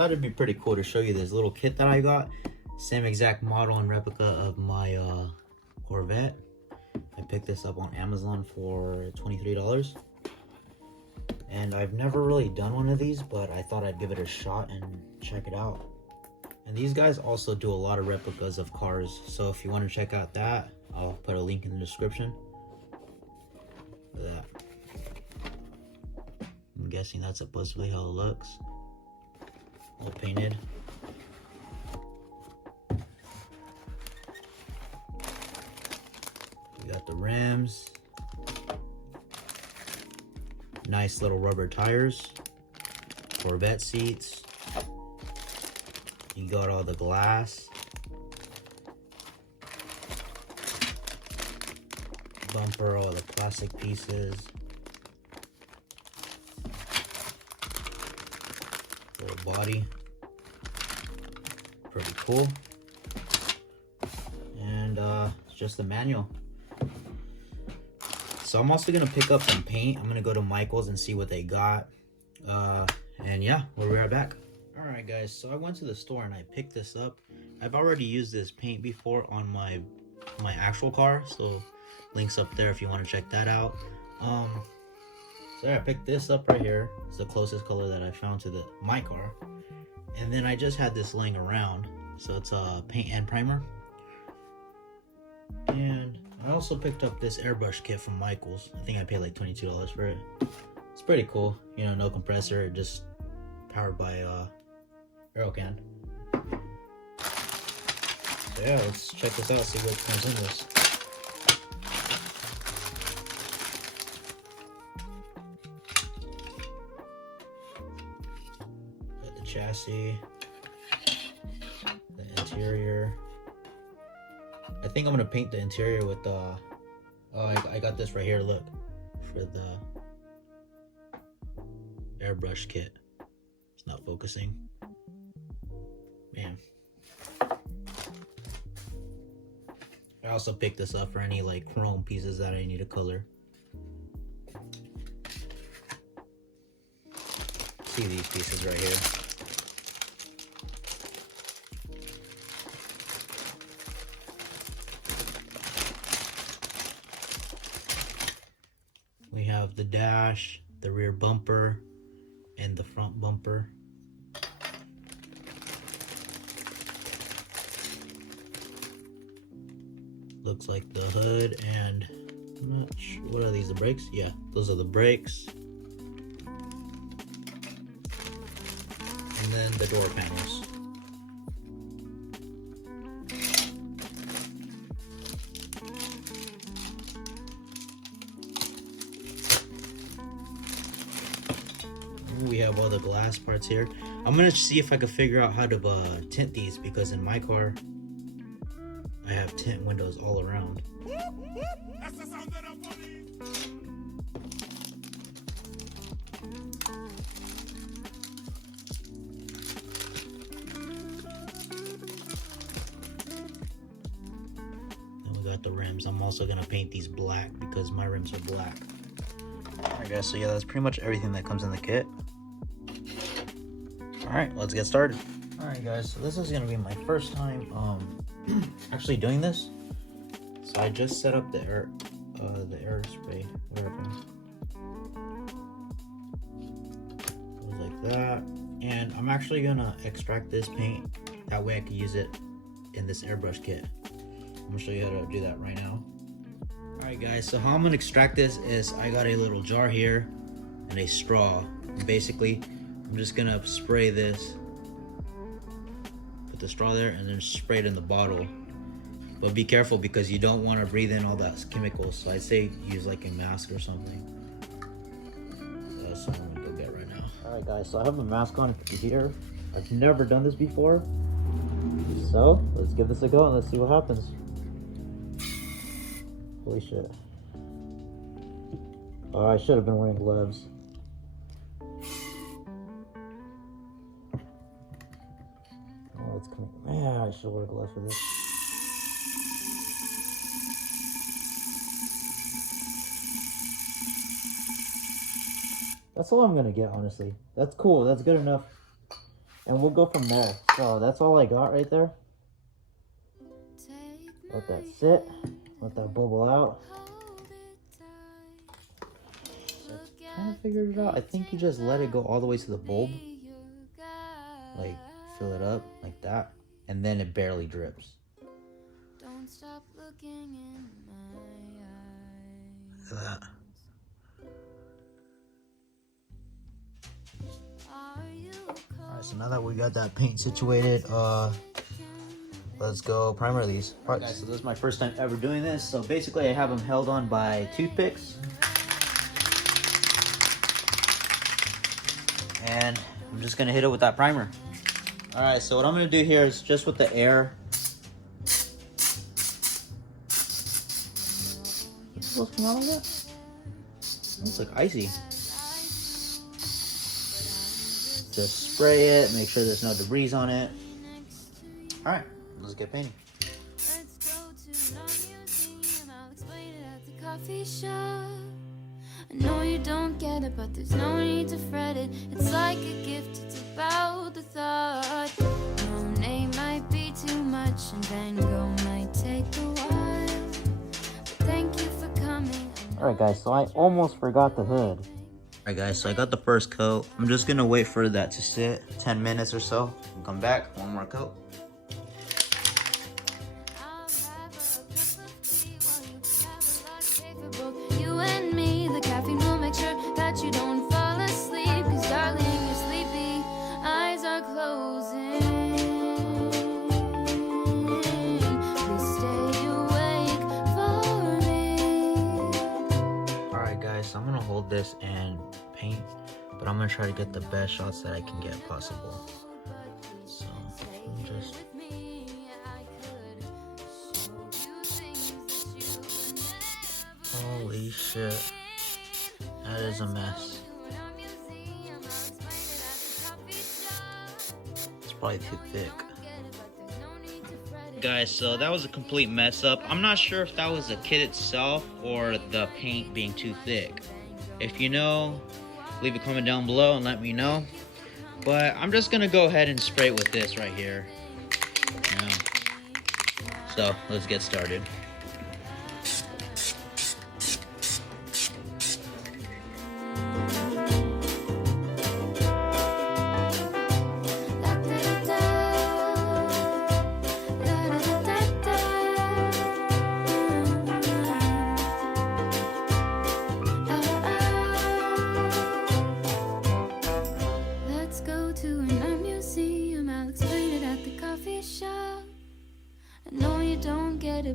thought it'd be pretty cool to show you this little kit that I got. Same exact model and replica of my Corvette. I picked this up on Amazon for $23. And I've never really done one of these, but I thought I'd give it a shot and check it out. And these guys also do a lot of replicas of cars, so if you want to check out that, I'll put a link in the description. Look at that. I'm guessing that's supposedly how it looks. All painted. We got the rims. Nice little rubber tires. Corvette seats. You got all the glass. Bumper, all the plastic pieces. Little body. Pretty cool. And it's just the manual. So I'm also gonna pick up some paint. I'm gonna go to Michael's and see what they got. And yeah, we'll be right back. Alright guys, so I went to the store and I picked this up. I've already used this paint before on my actual car, so links up there if you want to check that out. So yeah, I picked this up right here. It's the closest color that I found to my car. And then I just had this laying around, so it's a paint and primer. And I also picked up this airbrush kit from Michael's. I think I paid like $22 for it. It's pretty cool, you know, no compressor, just powered by Aerocan. So yeah, let's check this out, see what comes in this. Got the chassis, the interior. I think I'm gonna paint the interior with the I got this right here, look, for the airbrush kit. It's not focusing. Man. I also picked this up for any like chrome pieces that I need to color. See these pieces right here. We have the dash, the rear bumper, and the front bumper. Looks like the hood, and I'm not sure, what are these, the brakes? Yeah, those are the brakes. And then the door panels. We have all the glass parts here. I'm gonna see if I can figure out how to tint these, because in my car I have tint windows all around. Then we got the rims. I'm also gonna paint these black because my rims are black. Alright guys, so yeah, that's pretty much everything that comes in the kit. Alright, let's get started. Alright guys, so this is gonna be my first time actually doing this. So I just set up the air spray, whatever. Goes like that. And I'm actually gonna extract this paint. That way I can use it in this airbrush kit. I'm gonna show you how to do that right now. Alright guys, so how I'm gonna extract this is I got a little jar here and a straw. And basically, I'm just gonna spray this, put the straw there, and then spray it in the bottle. But be careful because you don't want to breathe in all that chemicals. So I'd say use like a mask or something. So that's what I'm gonna go get right now. Alright guys, so I have a mask on here. I've never done this before. So let's give this a go and let's see what happens. Holy shit. Oh, I should have been wearing gloves. Oh, it's coming. Man, I should wear gloves for this. That's all I'm gonna get, honestly. That's cool. That's good enough. and we'll go from there. So that's all I got right there. Let that sit, let that bubble out. So I kind of figured it out. I think you just let it go all the way to the bulb. Like, fill it up like that, and then it barely drips. Don't stop looking in my eyes. Look at that. Alright, so now that we got that paint situated, let's go primer these parts. Guys, so this is my first time ever doing this. So basically I have them held on by toothpicks. And I'm just gonna hit it with that primer. Alright, so what I'm gonna do here is just with the air. What's supposed to come out of that? Looks like icy. Just spray it, make sure there's no debris on it. Alright, let's get painting. I know you don't get it, but there's no need to fret it. It's like a gift, it's about the thought. Monet might be too much, and Van Gogh might take a while. But thank you for coming. Alright guys, so I almost forgot the hood. Alright guys, so I got the first coat. I'm just gonna wait for that to sit 10 minutes or so. And come back, one more coat. So I'm gonna hold this and paint, but I'm gonna try to get the best shots that I can get possible. So I'm just holy shit, that is a mess. It's probably too thick. Guys, so that was a complete mess up. I'm not sure if that was the kit itself or the paint being too thick. If you know, leave a comment down below and let me know. But I'm just gonna go ahead and spray it with this right here. So let's get started.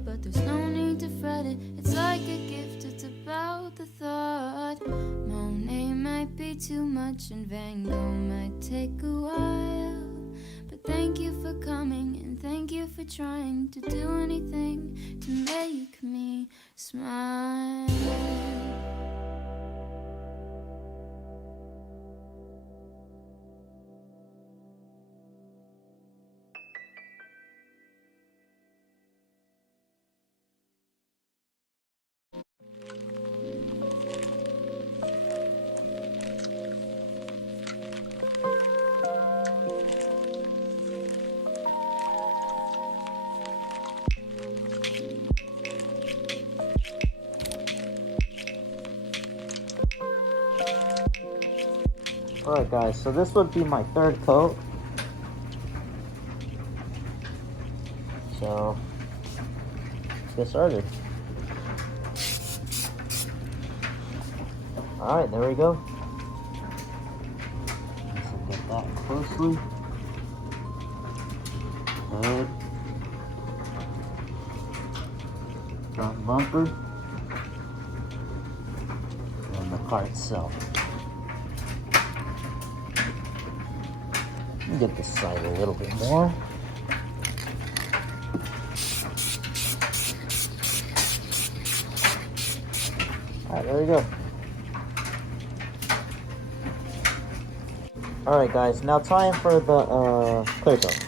But there's no need to fret it. It's like a gift, it's about the thought. Monet might be too much and Van Gogh might take a while. But thank you for coming and thank you for trying to do anything to make me smile. Alright guys, so this would be my third coat. So, let's get started. Alright, there we go. Let's look at that closely. Hood. Front bumper. And the car itself. Get this side a little bit more. Alright, there we go. Alright guys, now time for the clear coat.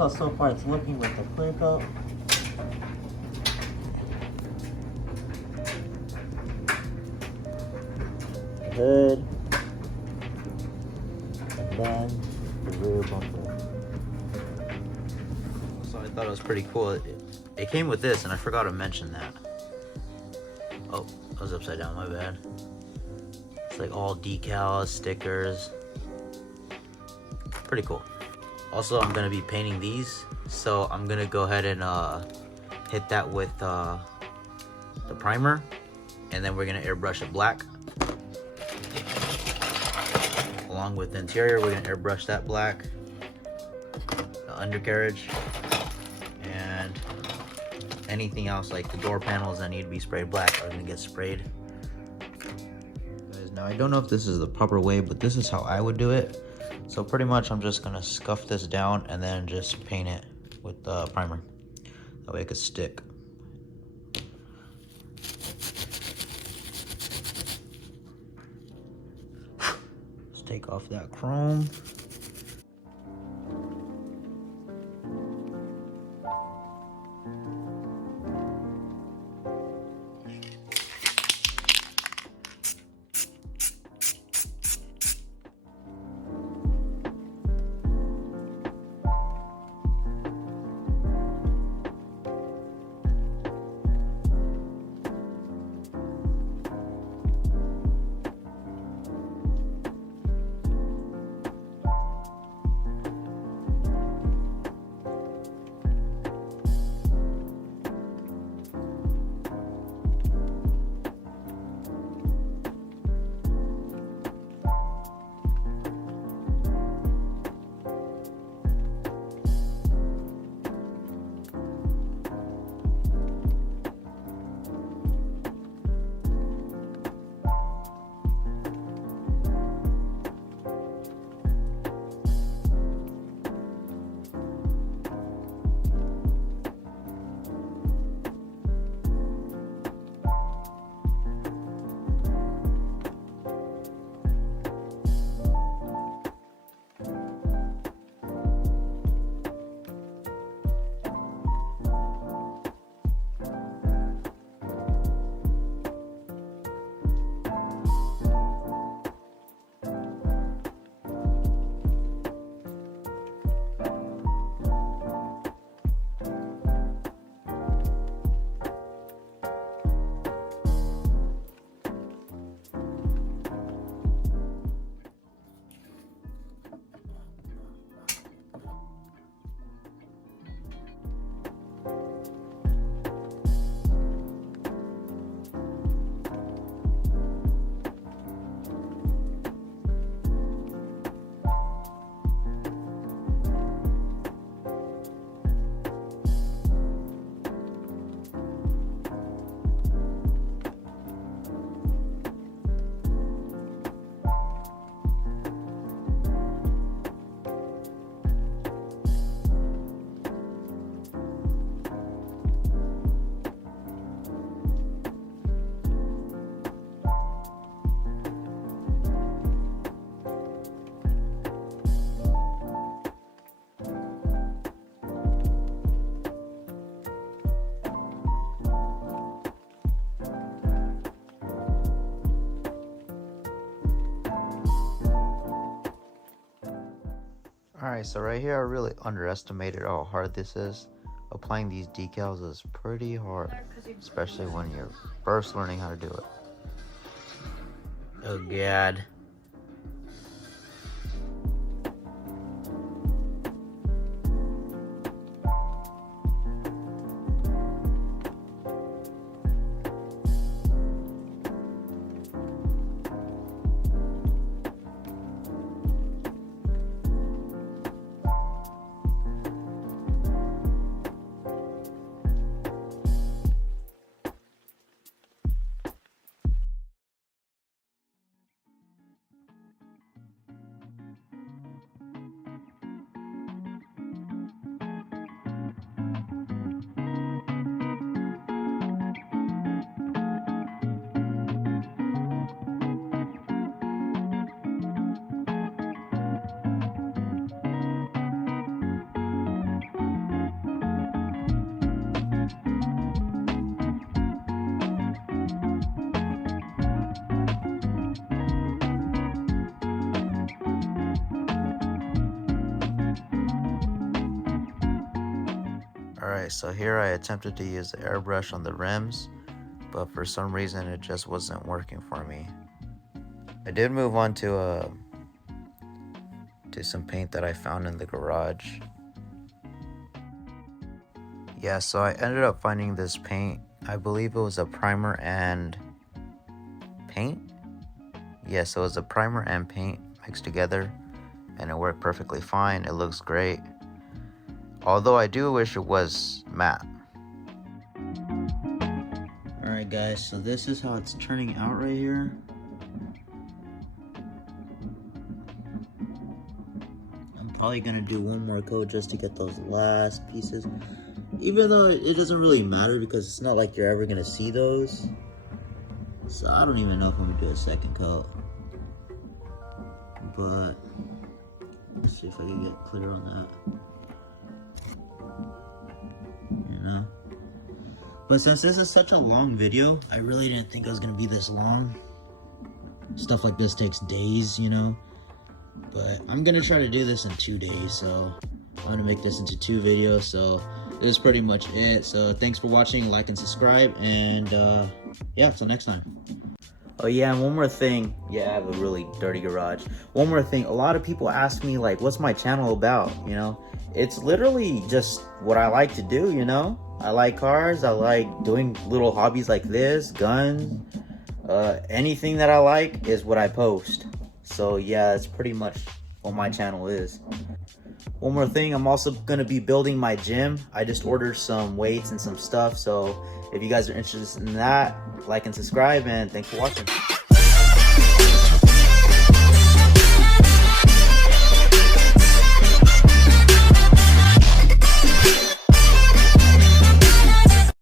how so far it's looking with the clear coat. Hood, and then the rear bumper. So I thought it was pretty cool. It came with this, and I forgot to mention that. Oh, I was upside down, my bad. It's like all decals, stickers. Pretty cool. Also, I'm gonna be painting these, so I'm gonna go ahead and hit that with the primer, and then we're gonna airbrush it black. Along with the interior, we're gonna airbrush that black, the undercarriage, and anything else like the door panels that need to be sprayed black are gonna get sprayed. Guys, now I don't know if this is the proper way, but this is how I would do it. So pretty much I'm just gonna scuff this down and then just paint it with the primer. That way it could stick. Let's take off that chrome. Alright, so right here I really underestimated how hard this is. Applying these decals is pretty hard, especially when you're first learning how to do it. Oh god. Alright, so here I attempted to use the airbrush on the rims, but for some reason it just wasn't working for me. I did move on to some paint that I found in the garage. Yeah, so I ended up finding this paint. I believe it was a primer and paint. Yeah, so it was a primer and paint mixed together, and it worked perfectly fine. It looks great. Although I do wish it was matte. Alright guys, so this is how it's turning out right here. I'm probably gonna do one more coat just to get those last pieces. Even though it doesn't really matter because it's not like you're ever gonna see those. So I don't even know if I'm gonna do a second coat. But let's see if I can get clear on that. You know? But since this is such a long video, I really didn't think it was gonna be this long. Stuff like this takes days, you know? But I'm gonna try to do this in 2 days, so I'm gonna make this into 2 videos. So this is pretty much it. So thanks for watching, like and subscribe, and yeah, till next time. Oh yeah, and one more thing. Yeah, I have a really dirty garage. One more thing, a lot of people ask me like, what's my channel about, you know? It's literally just what I like to do, you know? I like cars, I like doing little hobbies like this, guns, anything that I like is what I post. So yeah, that's pretty much what my channel is. One more thing, I'm also gonna be building my gym. I just ordered some weights and some stuff, so if you guys are interested in that, like and subscribe, and thanks for watching.